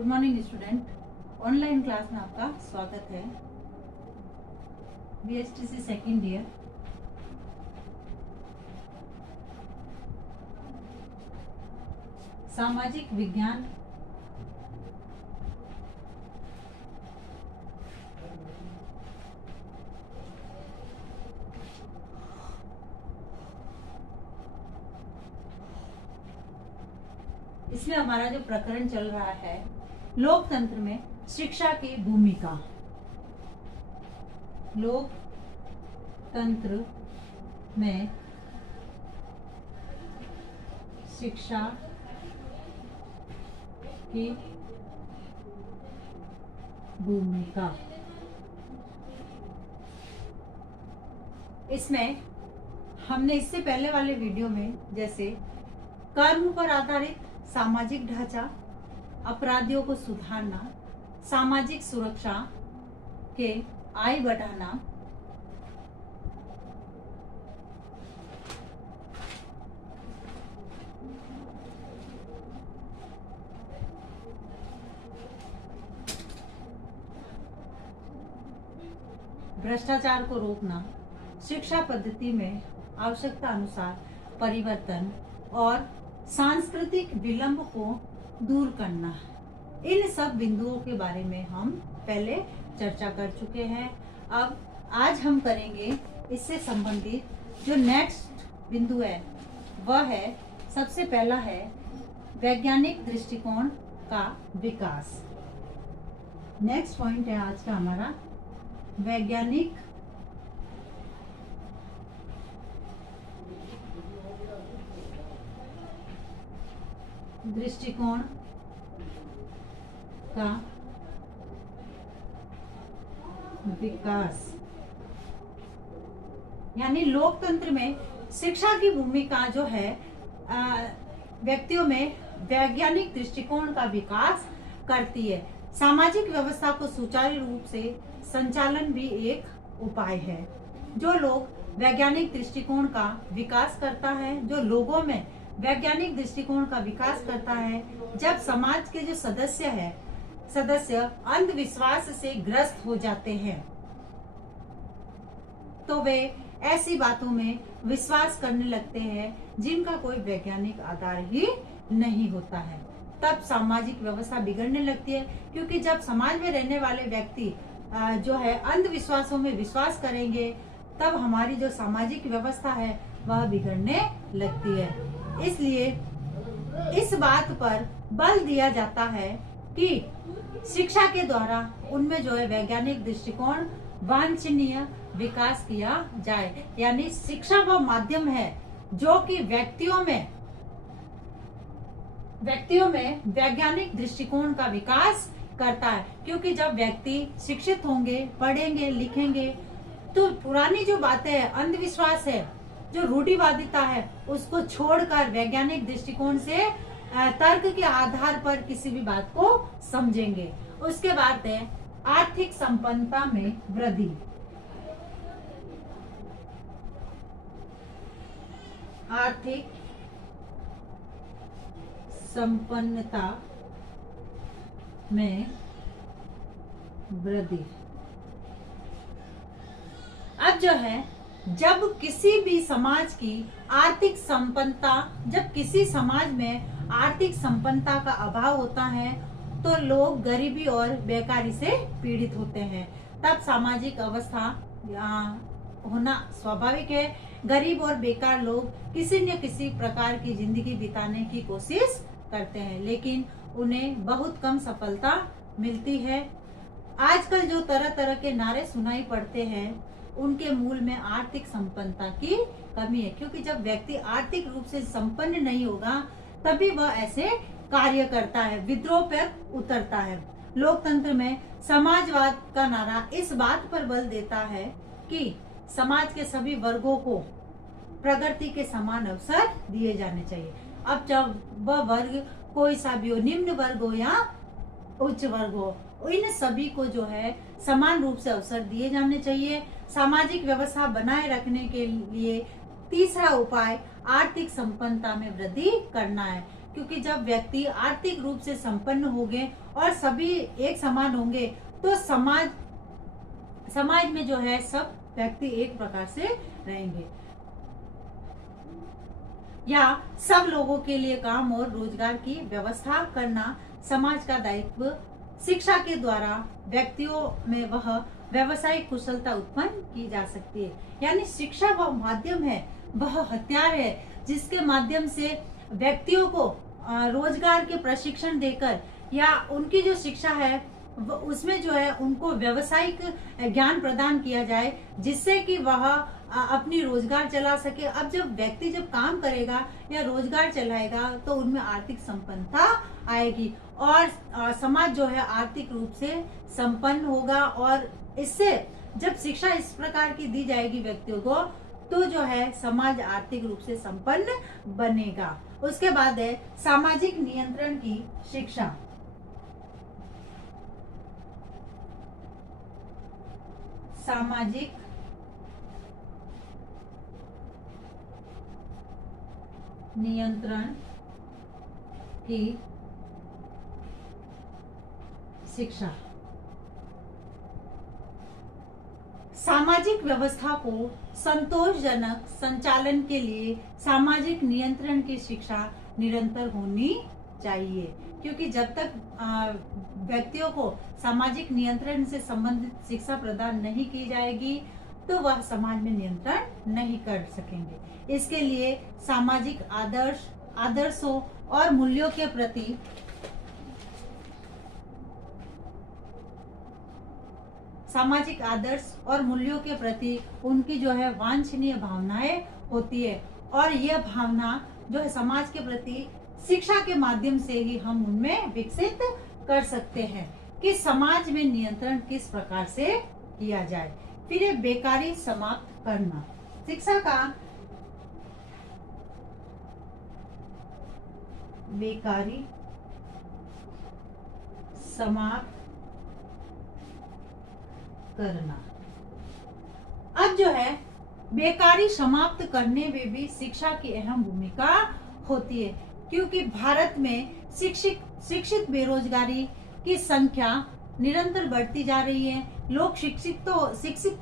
Good morning student. Online class में आपका स्वागत है। बीएसटीसी सेकेंड ईयर सामाजिक विज्ञान इसमें हमारा जो प्रकरण चल रहा है लोकतंत्र में शिक्षा की भूमिका। लोकतंत्र में शिक्षा की भूमिका। इसमें हमने इससे पहले वाले वीडियो में जैसे कर्म पर आधारित सामाजिक ढांचा, अपराधियों को सुधारना, सामाजिक सुरक्षा के आय बढ़ाना, भ्रष्टाचार को रोकना, शिक्षा पद्धति में आवश्यकता अनुसार परिवर्तन और सांस्कृतिक विलंब को दूर करना, इन सब बिंदुओं के बारे में हम पहले चर्चा कर चुके हैं। अब आज हम करेंगे इससे संबंधित जो नेक्स्ट बिंदु है वह है, सबसे पहला है वैज्ञानिक दृष्टिकोण का विकास। नेक्स्ट पॉइंट है आज का हमारा वैज्ञानिक दृष्टिकोण का विकास। यानी लोकतंत्र में शिक्षा की भूमिका जो है व्यक्तियों में वैज्ञानिक दृष्टिकोण का विकास करती है। सामाजिक व्यवस्था को सुचारू रूप से संचालन भी एक उपाय है। जो लोग वैज्ञानिक दृष्टिकोण का विकास करता है, जो लोगों में वैज्ञानिक दृष्टिकोण का विकास करता है, जब समाज के जो सदस्य अंधविश्वास से ग्रस्त हो जाते हैं तो वे ऐसी बातों में विश्वास करने लगते हैं जिनका कोई वैज्ञानिक आधार ही नहीं होता है। तब सामाजिक व्यवस्था बिगड़ने लगती है, क्योंकि जब समाज में रहने वाले व्यक्ति जो है अंधविश्वासों में विश्वास करेंगे तब हमारी जो सामाजिक व्यवस्था है वह बिगड़ने लगती है। इसलिए इस बात पर बल दिया जाता है कि शिक्षा के द्वारा उनमें जो है वैज्ञानिक दृष्टिकोण वांछनीय विकास किया जाए। यानी शिक्षा वह माध्यम है जो कि व्यक्तियों में वैज्ञानिक दृष्टिकोण का विकास करता है। क्योंकि जब व्यक्ति शिक्षित होंगे, पढ़ेंगे, लिखेंगे तो पुरानी जो बातें हैं, अंधविश्वास है, जो रूढ़िवादिता है, उसको छोड़कर वैज्ञानिक दृष्टिकोण से तर्क के आधार पर किसी भी बात को समझेंगे। उसके बाद है आर्थिक संपन्नता में वृद्धि। आर्थिक संपन्नता में वृद्धि। अब जो है जब किसी भी समाज की आर्थिक संपन्नता, जब किसी समाज में आर्थिक संपन्नता का अभाव होता है तो लोग गरीबी और बेकारी से पीड़ित होते हैं। तब सामाजिक अवस्था होना स्वाभाविक है। गरीब और बेकार लोग किसी न किसी प्रकार की जिंदगी बिताने की कोशिश करते हैं, लेकिन उन्हें बहुत कम सफलता मिलती है। आजकल जो तरह तरह के नारे सुनाई पड़ते हैं उनके मूल में आर्थिक संपन्नता की कमी है। क्योंकि जब व्यक्ति आर्थिक रूप से संपन्न नहीं होगा तभी वह ऐसे कार्य करता है, विद्रोह पर उतरता है। लोकतंत्र में समाजवाद का नारा इस बात पर बल देता है कि समाज के सभी वर्गों को प्रगति के समान अवसर दिए जाने चाहिए। अब जब वह वर्ग कोई सा भी हो, निम्न वर्ग हो या उच्च वर्ग हो, इन सभी को जो है समान रूप से अवसर दिए जाने चाहिए। सामाजिक व्यवस्था बनाए रखने के लिए तीसरा उपाय आर्थिक संपन्नता में वृद्धि करना है। क्योंकि जब व्यक्ति आर्थिक रूप से संपन्न होंगे और सभी एक समान होंगे तो समाज में जो है सब व्यक्ति एक प्रकार से रहेंगे। या सब लोगों के लिए काम और रोजगार की व्यवस्था करना समाज का दायित्व। शिक्षा के द्वारा व्यक्तियों में वह व्यवसायिक कुशलता उत्पन्न की जा सकती है। यानी शिक्षा वह माध्यम है, वह हथियार है जिसके माध्यम से व्यक्तियों को रोजगार के प्रशिक्षण देकर या उनकी जो शिक्षा है उसमें जो है उनको व्यवसायिक ज्ञान प्रदान किया जाए जिससे कि वह अपनी रोजगार चला सके। अब जब व्यक्ति जब काम करेगा या रोजगार चलाएगा तो उनमें आर्थिक संपन्नता आएगी और समाज जो है आर्थिक रूप से संपन्न होगा। और इससे जब शिक्षा इस प्रकार की दी जाएगी व्यक्तियों को तो जो है समाज आर्थिक रूप से संपन्न बनेगा। उसके बाद है सामाजिक नियंत्रण की शिक्षा। सामाजिक नियंत्रण की शिक्षा सामाजिक व्यवस्था को संतोषजनक संचालन के लिए सामाजिक नियंत्रण की शिक्षा निरंतर होनी चाहिए, क्योंकि जब तक व्यक्तियों को सामाजिक नियंत्रण से संबंधित शिक्षा प्रदान नहीं की जाएगी तो वह समाज में नियंत्रण नहीं कर सकेंगे। इसके लिए सामाजिक आदर्शों और मूल्यों के प्रति सामाजिक आदर्श और मूल्यों के प्रति उनकी जो है वांछनीय भावनाएं होती है और यह भावना जो है समाज के प्रति शिक्षा के माध्यम से ही हम उनमें विकसित कर सकते हैं कि समाज में नियंत्रण किस प्रकार से किया जाए। फिर ये बेकारी समाप्त करना। शिक्षा का बेकारी समाप्त करना। अब जो है बेकारी समाप्त करने में भी शिक्षा की अहम भूमिका होती है, क्योंकि भारत में शिक्षित बेरोजगारी की संख्या निरंतर बढ़ती जा रही है। लोग शिक्षित तो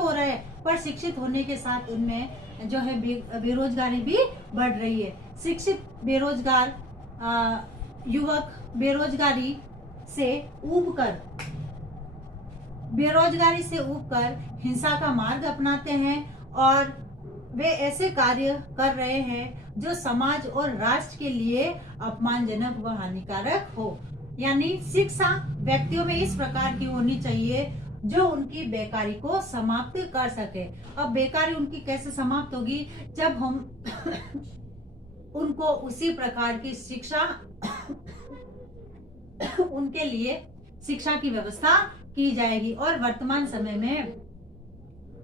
हो रहे हैं पर शिक्षित होने के साथ उनमें जो है बेरोजगारी भी बढ़ रही है। शिक्षित बेरोजगार युवक बेरोजगारी से ऊबकर हिंसा का मार्ग अपनाते हैं और वे ऐसे कार्य कर रहे हैं जो समाज और राष्ट्र के लिए अपमानजनक व हानिकारक हो। यानी शिक्षा व्यक्तियों में इस प्रकार की होनी चाहिए जो उनकी बेकारी को समाप्त कर सके। अब बेकारी उनकी कैसे समाप्त होगी? जब हम उनको उसी प्रकार की शिक्षा उनके लिए शिक्षा की व्यवस्था की जाएगी। और वर्तमान समय में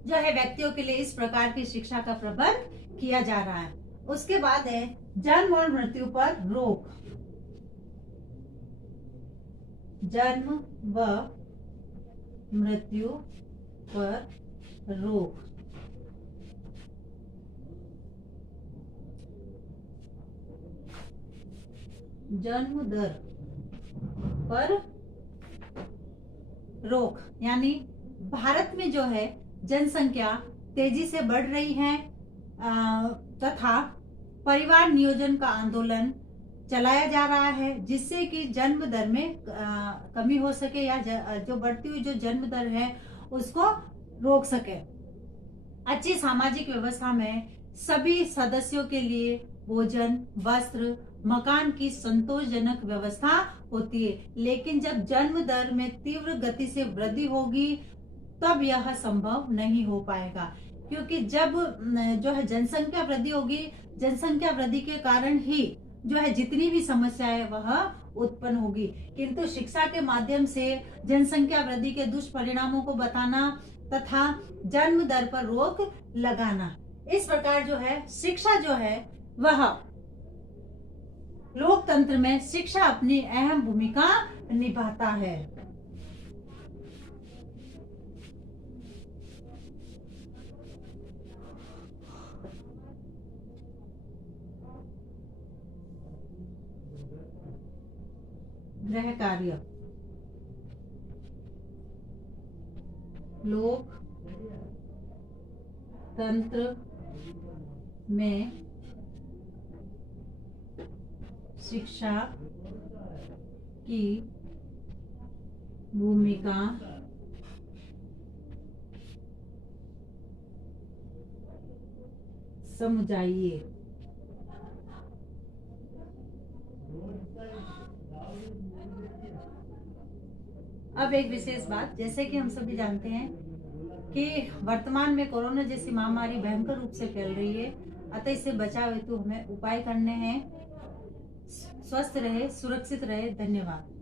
जो है व्यक्तियों के लिए इस प्रकार की शिक्षा का प्रबंध किया जा रहा है। उसके बाद है जन्म और मृत्यु पर रोक। जन्म व मृत्यु पर रोक। जन्म दर पर रोक, यानी भारत में जो है जनसंख्या तेजी से बढ़ रही है तथा परिवार नियोजन का आंदोलन चलाया जा रहा है जिससे कि जन्म दर में कमी हो सके या जो बढ़ती हुई जो जन्म दर है उसको रोक सके। अच्छी सामाजिक व्यवस्था में सभी सदस्यों के लिए भोजन, वस्त्र, मकान की संतोषजनक व्यवस्था होती है, लेकिन जब जन्म दर में तीव्र गति से वृद्धि होगी तब यह संभव नहीं हो पाएगा, क्योंकि जब जो है जनसंख्या वृद्धि होगी, जनसंख्या वृद्धि के कारण ही जो है जितनी भी समस्या है वह उत्पन्न होगी। किंतु शिक्षा के माध्यम से जनसंख्या वृद्धि के दुष्परिणामों को बताना तथा जन्म दर पर रोक लगाना, इस प्रकार जो है शिक्षा जो है वह लोकतंत्र में शिक्षा अपनी अहम भूमिका निभाता है। गृह कार्य, लोकतंत्र में शिक्षा की भूमिका समझाइए। अब एक विशेष बात, जैसे कि हम सभी जानते हैं कि वर्तमान में कोरोना जैसी महामारी भयंकर रूप से फैल रही है, अतः इससे बचाव हेतु हमें उपाय करने हैं। स्वस्थ रहे, सुरक्षित रहे। धन्यवाद।